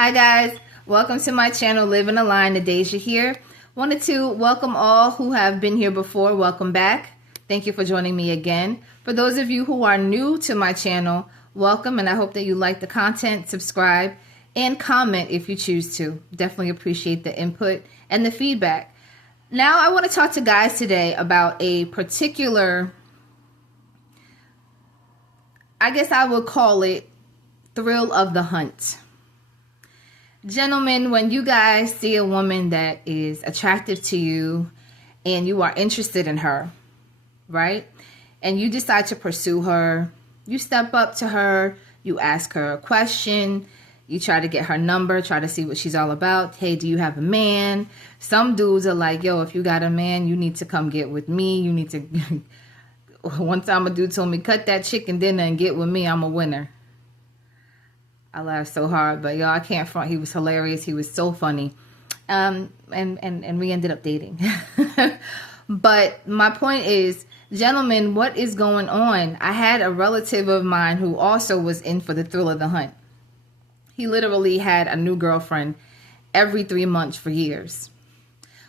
Hi guys, welcome to my channel, Living a Line. Nadeja here. Wanted to welcome all who have been here before. Welcome back. Thank you for joining me again. For those of you who are new to my channel, welcome, and I hope that you like the content, subscribe, and comment if you choose to. Definitely appreciate the input and the feedback. Now I want to talk to guys today about a particular, I guess I would call it, thrill of the hunt. Gentlemen, when you guys see a woman that is attractive to you and you are interested in her, right? And you decide to pursue her, you step up to her, you ask her a question, you try to get her number, try to see what she's all about. Hey, do you have a man? Some dudes are like, yo, if you got a man, you need to come get with me. You need to... One time a dude told me, cut that chicken dinner and get with me. I'm a winner. I laughed so hard, but y'all, I can't front. He was hilarious. He was so funny. And we ended up dating. But my point is, gentlemen, what is going on? I had a relative of mine who also was in for the thrill of the hunt. He literally had a new girlfriend every 3 months for years.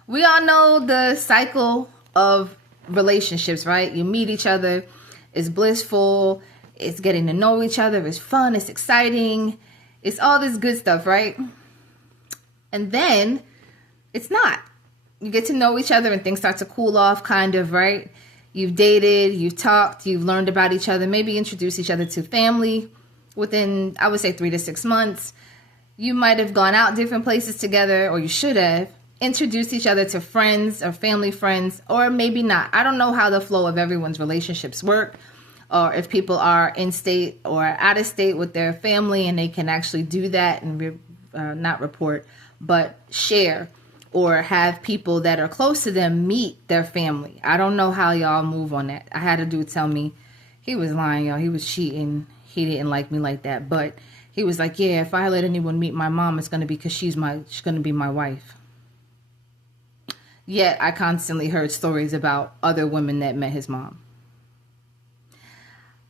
We all know the cycle of relationships, right? You meet each other, it's blissful, it's getting to know each other, it's fun, it's exciting, it's all this good stuff, right? And then it's not. You get to know each other and things start to cool off, kind of, right? You've dated, you've talked, you've learned about each other, maybe introduced each other to family within, I would say, 3 to 6 months. You might have gone out different places together, or you should have introduced each other to friends or family friends, or maybe not. I don't know how the flow of everyone's relationships work, or if people are in state or out of state with their family and they can actually do that and not report, but share or have people that are close to them meet their family. I don't know how y'all move on that. I had a dude tell me he was lying, y'all. He was cheating. He didn't like me like that, but he was like, yeah, if I let anyone meet my mom, it's going to be because she's going to be my wife. Yet I constantly heard stories about other women that met his mom.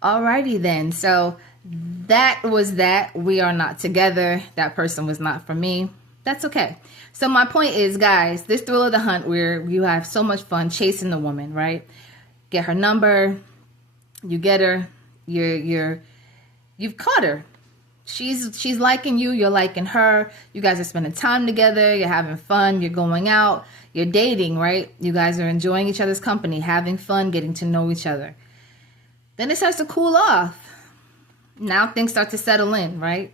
Alrighty then, so that was that. We are not together. That person was not for me. That's okay. So my point is, guys, this thrill of the hunt where you have so much fun chasing the woman, right? Get her number, you get her, you've caught her. She's liking you, you're liking her. You guys are spending time together, you're having fun, you're going out, you're dating, right? You guys are enjoying each other's company, having fun, getting to know each other. Then it starts to cool off. Now things start to settle in, right?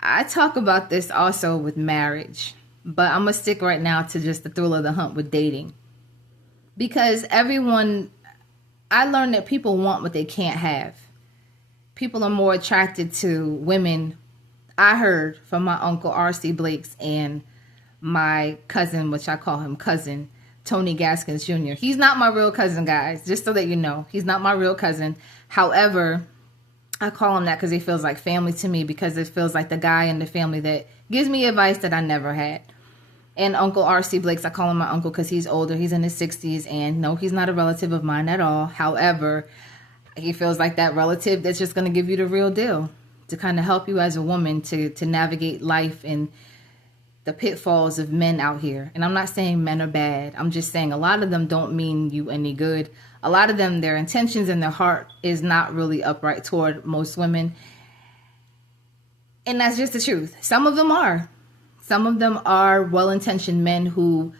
I talk about this also with marriage, but I'm going to stick right now to just the thrill of the hunt with dating. Because I learned that people want what they can't have. People are more attracted to women. I heard from my uncle R.C. Blakes and my cousin, which I call him cousin, Tony Gaskins Jr. He's not my real cousin, guys, just so that you know. He's not my real cousin. However, I call him that because he feels like family to me, because it feels like the guy in the family that gives me advice that I never had. And Uncle R.C. Blakes, I call him my uncle because he's older. He's in his 60s, and no, he's not a relative of mine at all. However, he feels like that relative that's just going to give you the real deal to kind of help you as a woman to navigate life and the pitfalls of men out here. And I'm not saying men are bad. I'm just saying a lot of them don't mean you any good. A lot of them, their intentions and their heart is not really upright toward most women. And that's just the truth. Some of them are. Some of them are well-intentioned men who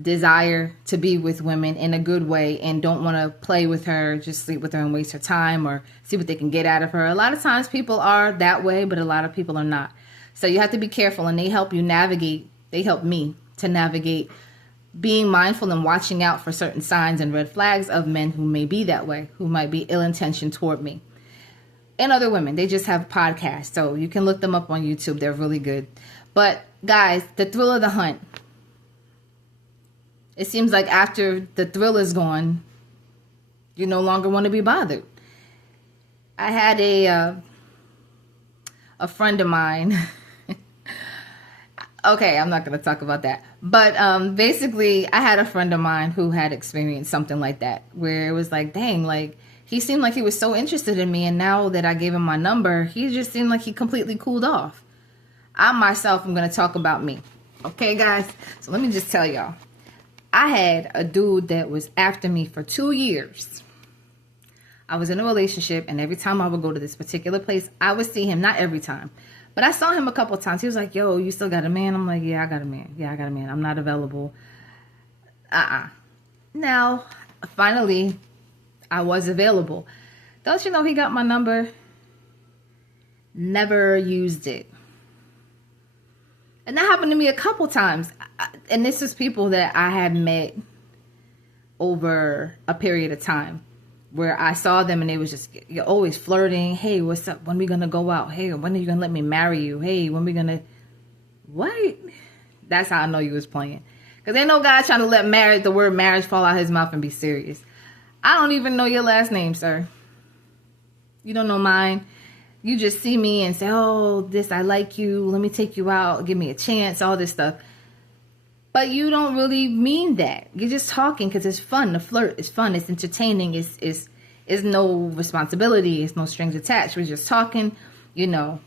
desire to be with women in a good way and don't want to play with her, just sleep with her and waste her time or see what they can get out of her. A lot of times people are that way, but a lot of people are not. So you have to be careful, and they help you navigate. They help me to navigate being mindful and watching out for certain signs and red flags of men who may be that way, who might be ill-intentioned toward me. And other women, they just have podcasts, so you can look them up on YouTube. They're really good. But guys, the thrill of the hunt. It seems like after the thrill is gone, you no longer want to be bothered. I had a friend of mine. Okay, I'm not going to talk about that. But basically, I had a friend of mine who had experienced something like that, where it was like, dang, like, he seemed like he was so interested in me, and now that I gave him my number, he just seemed like he completely cooled off. I myself am going to talk about me. Okay, guys? So let me just tell y'all. I had a dude that was after me for 2 years. I was in a relationship, and every time I would go to this particular place, I would see him. Not every time, but I saw him a couple of times. He was like, yo, you still got a man? I'm like, yeah, I got a man. Yeah, I got a man. I'm not available. Now, finally, I was available. Don't you know he got my number? Never used it. And that happened to me a couple times. And this is people that I had met over a period of time, where I saw them and they was just, you're always flirting. Hey, what's up? When we gonna go out? Hey, when are you gonna let me marry you? Hey, when we gonna... What? That's how I know you was playing. Because ain't no guy trying to let the word marriage fall out his mouth and be serious. I don't even know your last name, sir. You don't know mine. You just see me and say, oh, this, I like you. Let me take you out. Give me a chance. All this stuff. But you don't really mean that. You're just talking because it's fun. The flirt is fun. It's entertaining. It's no responsibility. It's no strings attached. We're just talking, you know.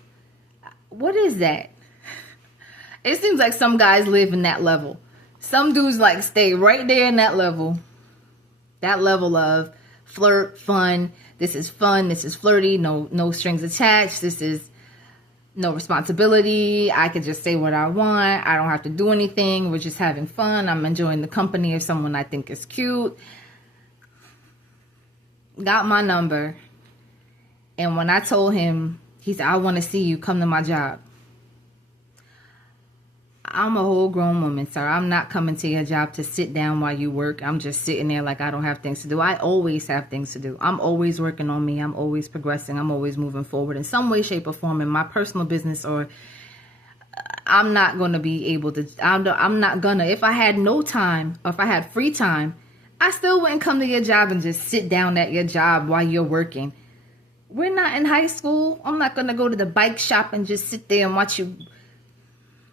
What is that? It seems like some guys live in that level. Some dudes like stay right there in that level. That level of flirt, fun. This is fun. This is flirty. No strings attached. This is no responsibility. I can just say what I want. I don't have to do anything. We're just having fun. I'm enjoying the company of someone I think is cute. Got my number. And when I told him, he said, I want to see you. Come to my job. I'm a whole grown woman, sir. I'm not coming to your job to sit down while you work. I'm just sitting there like I don't have things to do. I always have things to do. I'm always working on me. I'm always progressing. I'm always moving forward in some way, shape, or form in my personal business, or I'm not going to be able to, I'm not going to, if I had no time, or if I had free time, I still wouldn't come to your job and just sit down at your job while you're working. We're not in high school. I'm not going to go to the bike shop and just sit there and watch you.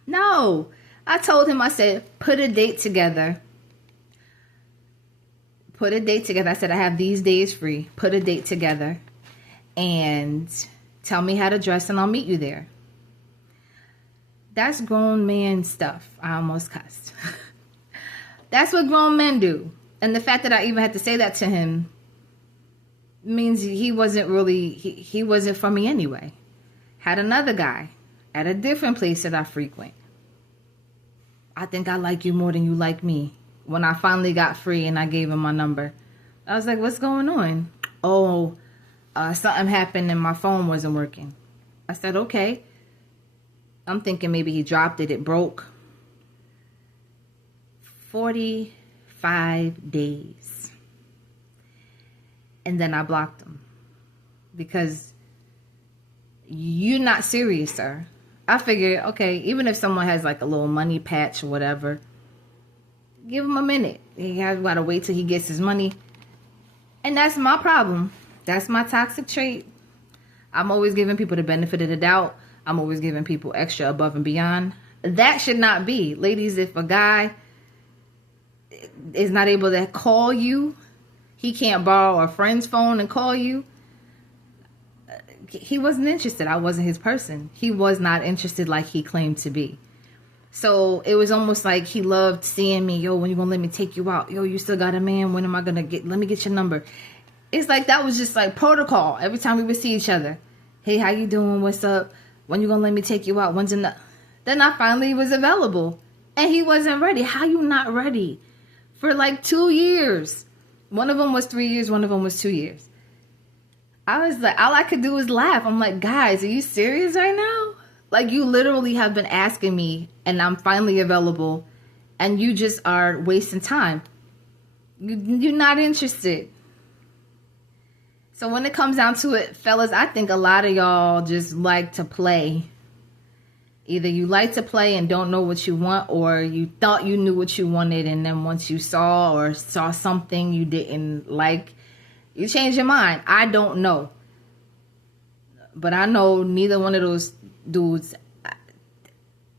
No, I told him, I said, put a date together. Put a date together. I said, I have these days free. Put a date together and tell me how to dress and I'll meet you there. That's grown man stuff. I almost cussed. That's what grown men do. And the fact that I even had to say that to him means he wasn't really, he wasn't for me anyway. Had another guy at a different place that I frequent. I think I like you more than you like me. When I finally got free and I gave him my number, I was like, what's going on? Oh, something happened and my phone wasn't working. I said, okay. I'm thinking maybe he dropped it. It broke. 45 days. And then I blocked him. Because you're not serious, sir. I figured, okay, even if someone has like a little money patch or whatever, give him a minute. He has got to wait till he gets his money. And that's my problem. That's my toxic trait. I'm always giving people the benefit of the doubt. I'm always giving people extra above and beyond. That should not be. Ladies, if a guy is not able to call you, he can't borrow a friend's phone and call you, he wasn't interested. I wasn't his person. He was not interested like he claimed to be. So it was almost like he loved seeing me. Yo, when you gonna let me take you out? Yo, you still got a man? When am I gonna let me get your number? It's like that was just like protocol. Every time we would see each other. Hey, how you doing? What's up? When you gonna let me take you out? When's enough? Then I finally was available. And he wasn't ready. How you not ready? For like 2 years. One of them was 3 years. One of them was 2 years. I was like, all I could do was laugh. I'm like, guys, are you serious right now? Like, you literally have been asking me and I'm finally available and you just are wasting time. You're not interested. So when it comes down to it, fellas, I think a lot of y'all just like to play. Either you like to play and don't know what you want, or you thought you knew what you wanted and then once you saw something you didn't like, you change your mind. I don't know. But I know neither one of those dudes,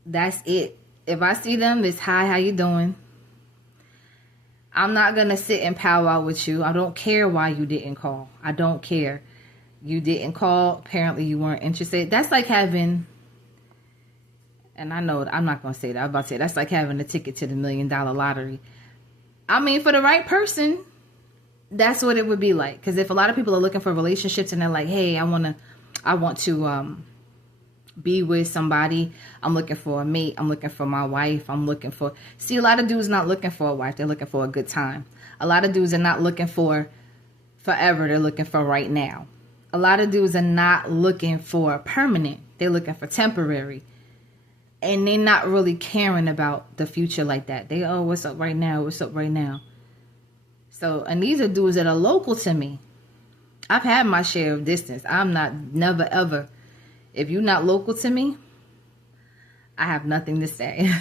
that's it. If I see them, it's hi, how you doing? I'm not going to sit and powwow with you. I don't care why you didn't call. I don't care. You didn't call. Apparently you weren't interested. That's like having And I know I'm not going to say that. I'm about to say that's like having a ticket to the $1 million lottery. I mean, for the right person, that's what it would be like. Because if a lot of people are looking for relationships and they're like, hey, I want to be with somebody. I'm looking for a mate. I'm looking for my wife. See, a lot of dudes not looking for a wife. They're looking for a good time. A lot of dudes are not looking for forever. They're looking for right now. A lot of dudes are not looking for permanent. They're looking for temporary. And they're not really caring about the future like that. What's up right now? What's up right now? So, and these are dudes that are local to me. I've had my share of distance. Never ever. If you're not local to me, I have nothing to say.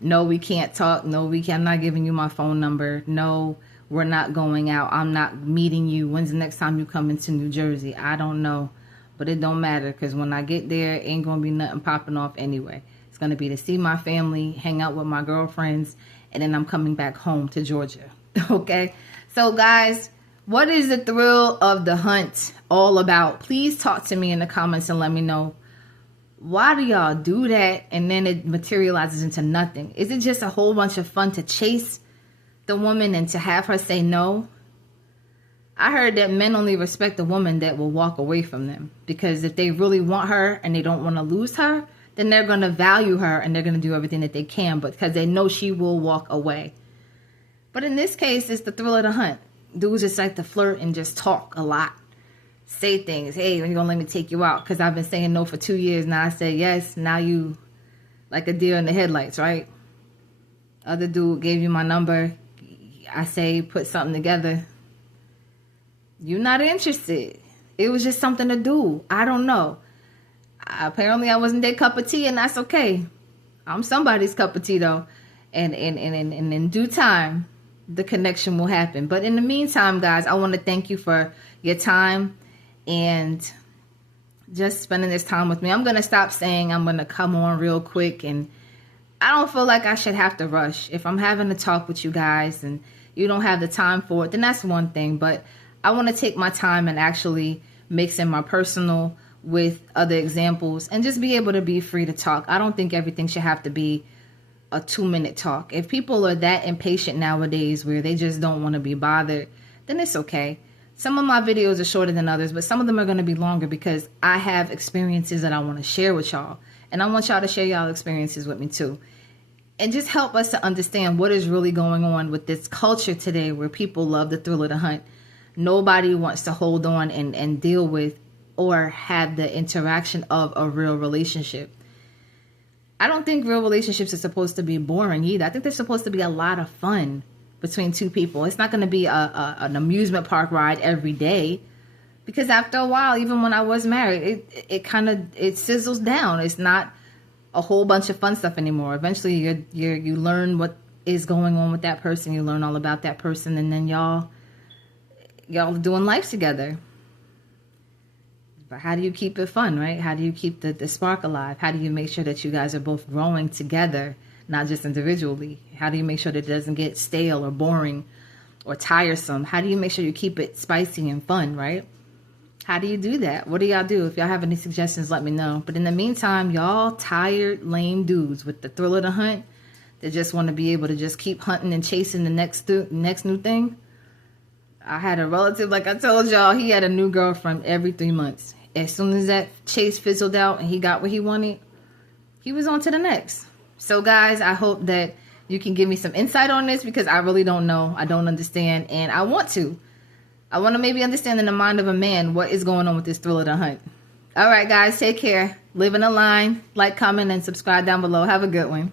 No, we can't talk. No, I'm not giving you my phone number. No, we're not going out. I'm not meeting you. When's the next time you come into New Jersey? I don't know. But it don't matter, because when I get there, ain't going to be nothing popping off anyway. It's going to be to see my family, hang out with my girlfriends, and then I'm coming back home to Georgia. Okay? So, guys, what is the thrill of the hunt all about? Please talk to me in the comments and let me know. Why do y'all do that and then it materializes into nothing? Is it just a whole bunch of fun to chase the woman and to have her say no? I heard that men only respect a woman that will walk away from them, because if they really want her and they don't want to lose her, then they're going to value her and they're going to do everything that they can, but because they know she will walk away. But in this case, it's the thrill of the hunt. Dudes just like to flirt and just talk a lot. Say things. Hey, when you gonna let me take you out? Because I've been saying no for 2 years. Now I say yes. Now you like a deer in the headlights, right? Other dude gave you my number. I say put something together. You're not interested. It was just something to do. I don't know. Apparently I wasn't their cup of tea, and that's okay. I'm somebody's cup of tea though. And in due time, the connection will happen. But in the meantime, guys, I want to thank you for your time and just spending this time with me. I'm going to stop saying I'm going to come on real quick, and I don't feel like I should have to rush. If I'm having a talk with you guys and you don't have the time for it, then that's one thing. But I want to take my time and actually mix in my personal with other examples and just be able to be free to talk. I don't think everything should have to be a 2-minute talk. If people are that impatient nowadays where they just don't want to be bothered, then it's okay. Some of my videos are shorter than others, but some of them are going to be longer because I have experiences that I want to share with y'all. And I want y'all to share y'all experiences with me too. And just help us to understand what is really going on with this culture today where people love the thrill of the hunt. Nobody wants to hold on and deal with or have the interaction of a real relationship. I don't think real relationships are supposed to be boring either. I think they're supposed to be a lot of fun between two people. It's not going to be an amusement park ride every day, because after a while, even when I was married, it sizzles down. It's not a whole bunch of fun stuff anymore. Eventually, you learn what is going on with that person. You learn all about that person, and then y'all are doing life together. But how do you keep it fun, right? How do you keep the spark alive? How do you make sure that you guys are both growing together, not just individually? How do you make sure that it doesn't get stale or boring or tiresome? How do you make sure you keep it spicy and fun, right? How do you do that? What do y'all do? If y'all have any suggestions, let me know. But in the meantime, y'all tired, lame dudes with the thrill of the hunt that just want to be able to just keep hunting and chasing the next new thing. I had a relative, like I told y'all, he had a new girlfriend every 3 months. As soon as that chase fizzled out and he got what he wanted, he was on to the next. So guys, I hope that you can give me some insight on this, because I really don't know. I don't understand, and I want to maybe understand in the mind of a man what is going on with this thrill of the hunt. All right, guys, take care. Live in a line. Like, comment, and subscribe down below. Have a good one.